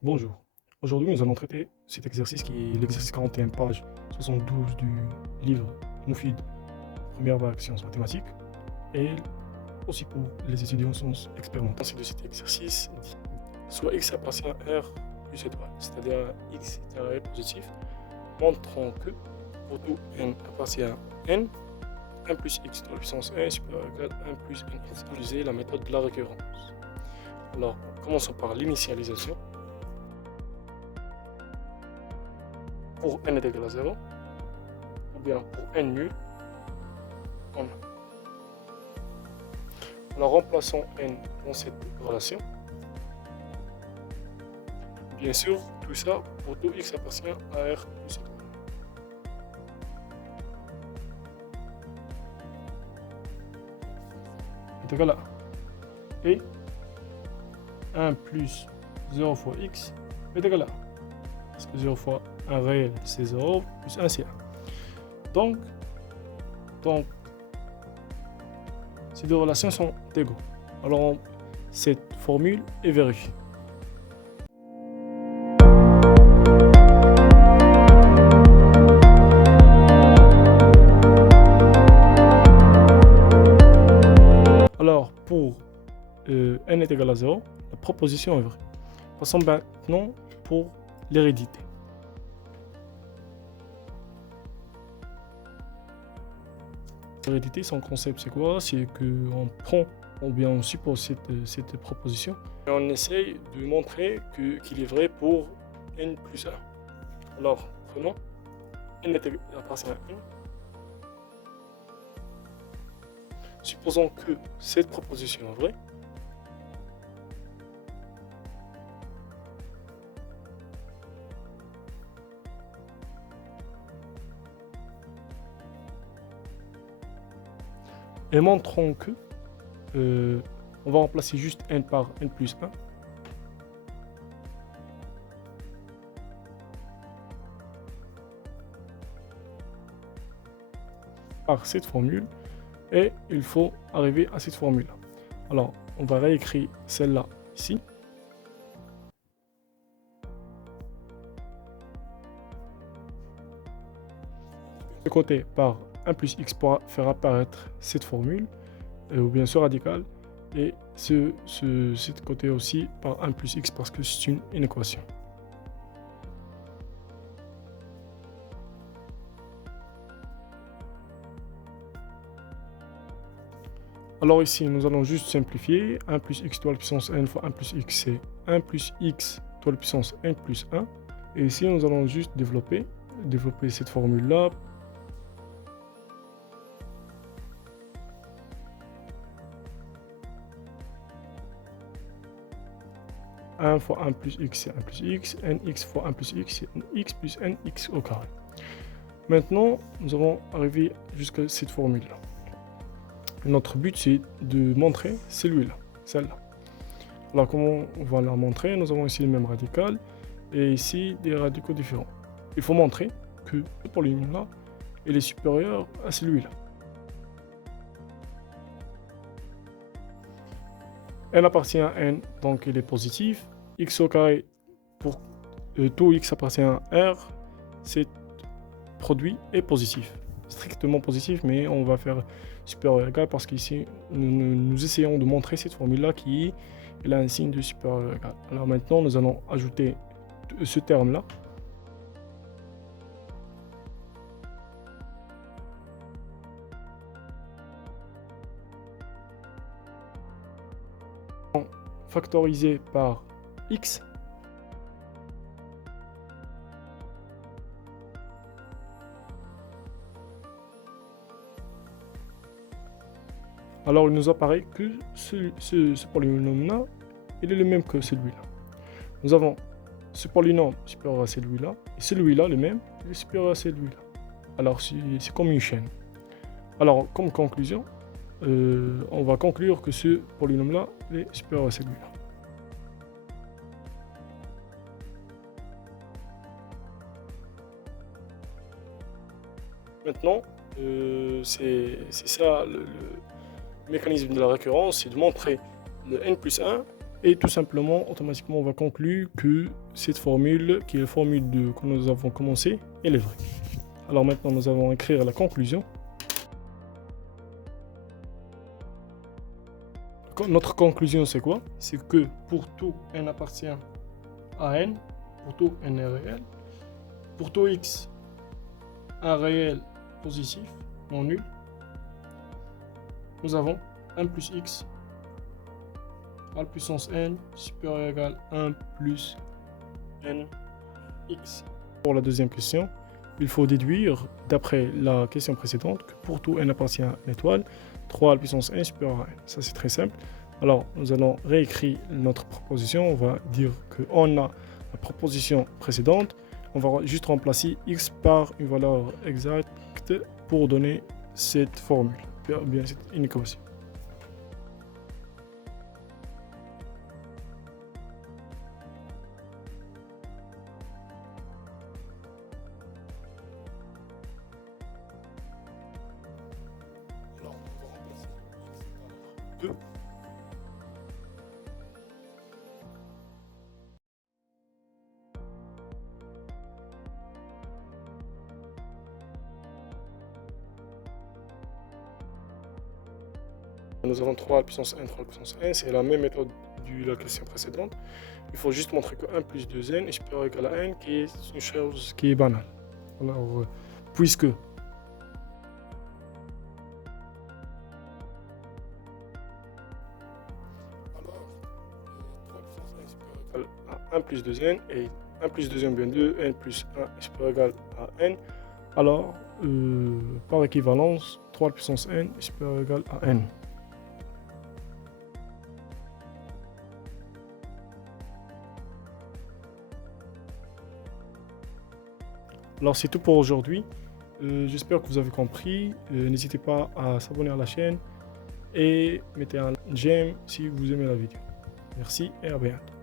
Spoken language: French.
Bonjour. Aujourd'hui, nous allons traiter cet exercice qui est l'exercice 41, page 72 du livre Moufid, première vague sciences mathématiques, et aussi pour les étudiants en sciences expérimentales. C'est de cet exercice dit soit x appartient à R plus étoile, c'est-à-dire x est un réel positif, montrant que pour tout n appartient à n, 1 plus x dans la puissance n est supérieur ou égal à 1 plus nx. Utiliser la méthode de la récurrence. Alors, commençons par l'initialisation. Pour n est égal à 0, ou bien pour n nul, on a. Alors remplaçons n dans cette relation. Bien sûr, tout ça pour tout x appartient à R plus étoile. Est égal à 1. Et 1 plus 0 fois x est égal à 1. Parce que 0 fois 1 réel, c'est 0, plus 1, c'est 1. Donc, ces deux relations sont égaux. Alors, cette formule est vérifiée. Alors, pour n est égal à 0, la proposition est vraie. Passons maintenant pour l'hérédité. L'hérédité, son concept, c'est quoi? C'est qu'on prend, ou bien on suppose cette proposition, et on essaye de montrer qu'il est vrai pour n plus 1. Alors, prenons n appartient à 1. Supposons que cette proposition est vraie. Et montrons que on va remplacer juste n par n plus 1. Par cette formule, et il faut arriver à cette formule là. Alors on va réécrire celle-là ici. De côté par 1 plus x pour faire apparaître cette formule, ou bien ce radical, et cet côté aussi par 1 plus x parce que c'est une équation. Alors ici, nous allons juste simplifier. 1 plus x to la puissance n fois 1 plus x, c'est 1 plus x to la puissance n plus 1. Et ici, nous allons juste développer cette formule-là. « 1 fois 1 plus x, c'est 1 plus x. nx fois 1 plus x, c'est nx plus nx au carré. Maintenant, nous allons arriver jusqu'à cette formule-là. Notre but, c'est de montrer celle-là. Alors, comment on va la montrer? Nous avons ici le même radical et ici des radicaux différents. Il faut montrer que ce polynôme-là, il est supérieur à celui-là. N appartient à n, donc il est positif. X au carré, pour tout x appartient à R, cet produit est positif. Strictement positif, mais on va faire supérieur ou égal parce qu'ici, nous essayons de montrer cette formule-là qui a un signe de supérieur ou égal. Alors maintenant, nous allons ajouter ce terme-là. Factorisé par x. Alors il nous apparaît que ce polynôme-là, il est le même que celui-là. Nous avons ce polynôme supérieur à celui-là, et celui-là, le même, il est supérieur à celui-là. Alors c'est comme une chaîne. Alors comme conclusion, on va conclure que ce polynôme-là est supérieur à celui-là. Maintenant, c'est ça le mécanisme de la récurrence, c'est de montrer le n plus 1 Et tout simplement, automatiquement, on va conclure que cette formule, qui est la formule que nous avons commencé, elle est vraie. Alors maintenant, nous allons écrire la conclusion. Notre conclusion, c'est quoi? C'est que pour tout n appartient à n, pour tout n est réel, pour tout x, un réel positif, non nul, nous avons 1 plus x à la puissance n supérieur ou égal à 1 plus n x. Pour la deuxième question, il faut déduire, d'après la question précédente, que pour tout n appartient à une étoile, 3 à la puissance n supérieur à n. Ça, c'est très simple. Alors, nous allons réécrire notre proposition. On va dire qu'on a la proposition précédente. On va juste remplacer x par une valeur exacte pour donner cette formule, bien cette inéquation. Alors, on va remplacer x par 2. Nous avons 3 à la puissance n, 3 à la puissance n, c'est la même méthode de la question précédente. Il faut juste montrer que 1 plus 2n est supérieur ou égal à n, qui est une chose qui est banale. Alors, puisque alors, 3 puissance n est supérieur ou égal à 1 plus 2n, et 1 plus 2n bien 2, n plus 1 est supérieur ou égal à n. Alors, par équivalence, 3 à la puissance n est supérieur ou égal à n. Alors c'est tout pour aujourd'hui. J'espère que vous avez compris. N'hésitez pas à s'abonner à la chaîne et mettez un j'aime si vous aimez la vidéo. Merci et à bientôt.